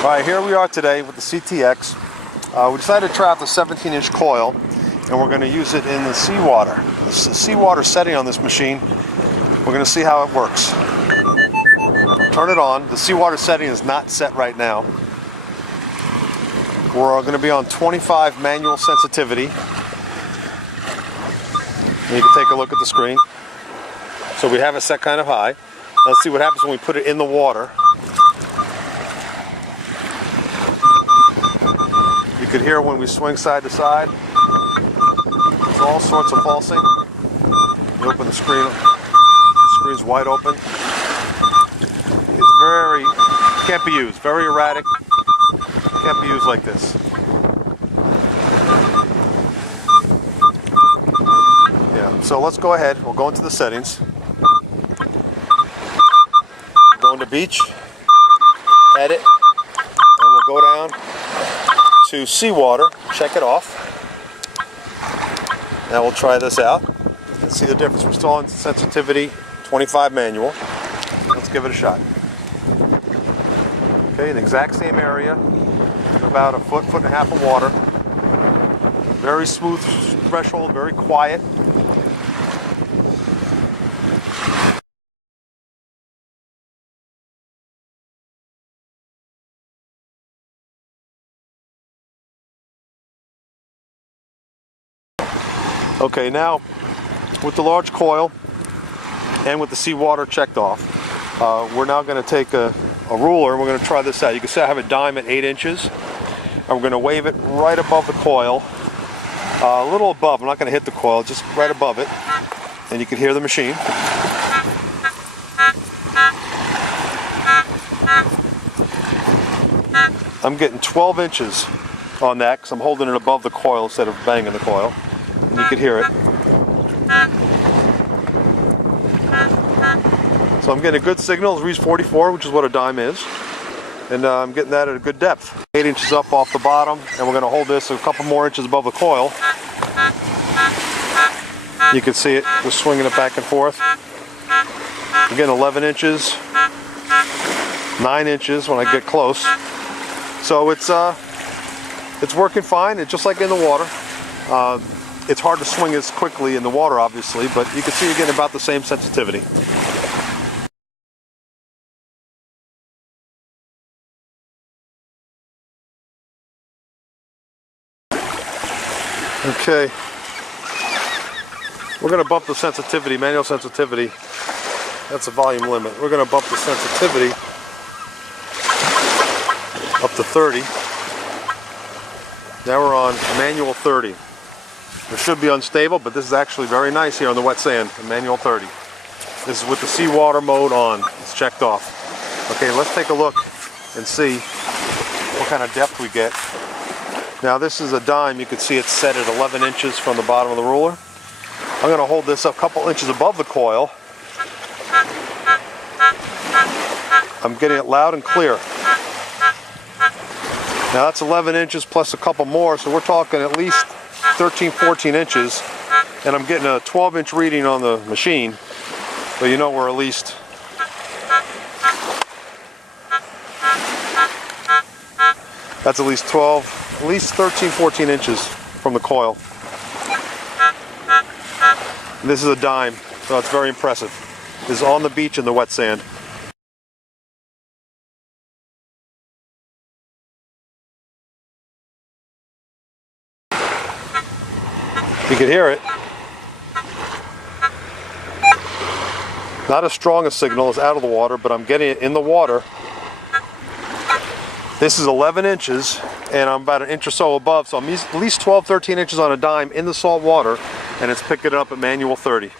Alright, here we are today with the CTX. We decided to try out the 17-inch coil, and we're going to use it in the seawater. This is the seawater setting on this machine. We're going to see how it works. Turn it on. The seawater setting is not set right now. We're going to be on 25 manual sensitivity. And you can take a look at the screen. So we have it set kind of high. Now let's see what happens when we put it in the water. You can hear when we swing side to side. There's all sorts of pulsing. You open the screen, the screen's wide open. It's very, can't be used, very erratic. Can't be used like this. Yeah, so let's go ahead. We'll go into the settings. Go into beach, edit, and we'll go down to seawater, check it off. Now we'll try this out and see the difference. We're still on sensitivity 25 manual. Let's give it a shot. Okay, the exact same area, about a foot and a half of water. Very smooth threshold, very quiet. Okay, now with the large coil and with the seawater checked off, we're now going to take a ruler and we're going to try this out. You can see I have a dime at 8 inches, and we're going to wave it right above the coil, a little above. I'm not going to hit the coil, just right above it, and you can hear the machine. I'm getting 12 inches on that because I'm holding it above the coil instead of banging the coil. And you can hear it. So I'm getting a good signal. It's reached 44, which is what a dime is. And I'm getting that at a good depth. 8 inches up off the bottom, and we're going to hold this a couple more inches above the coil. You can see it just swinging it back and forth. I'm getting 11 inches, 9 inches when I get close. So it's working fine. It's just like in the water. It's hard to swing as quickly in the water, obviously, but you can see you're getting about the same sensitivity. Okay, we're going to bump the sensitivity, manual sensitivity. That's a volume limit. We're going to bump the sensitivity up to 30. Now we're on manual 30. It should be unstable, but this is actually very nice here on the wet sand, the manual 30. This is with the seawater mode on. It's checked off. Okay, let's take a look and see what kind of depth we get. Now this is a dime. You can see it's set at 11 inches from the bottom of the ruler. I'm going to hold this a couple inches above the coil. I'm getting it loud and clear. Now that's 11 inches plus a couple more, so we're talking at least 13, 14 inches, and I'm getting a 12-inch reading on the machine, so you know we're at least that's at least 12, at least 13, 14 inches from the coil. And this is a dime, so it's very impressive. This is on the beach in the wet sand. You can hear it. Not as strong a signal as out of the water, but I'm getting it in the water. This is 11 inches, and I'm about an inch or so above, so I'm at least 12, 13 inches on a dime in the salt water, and it's picking it up at manual 30.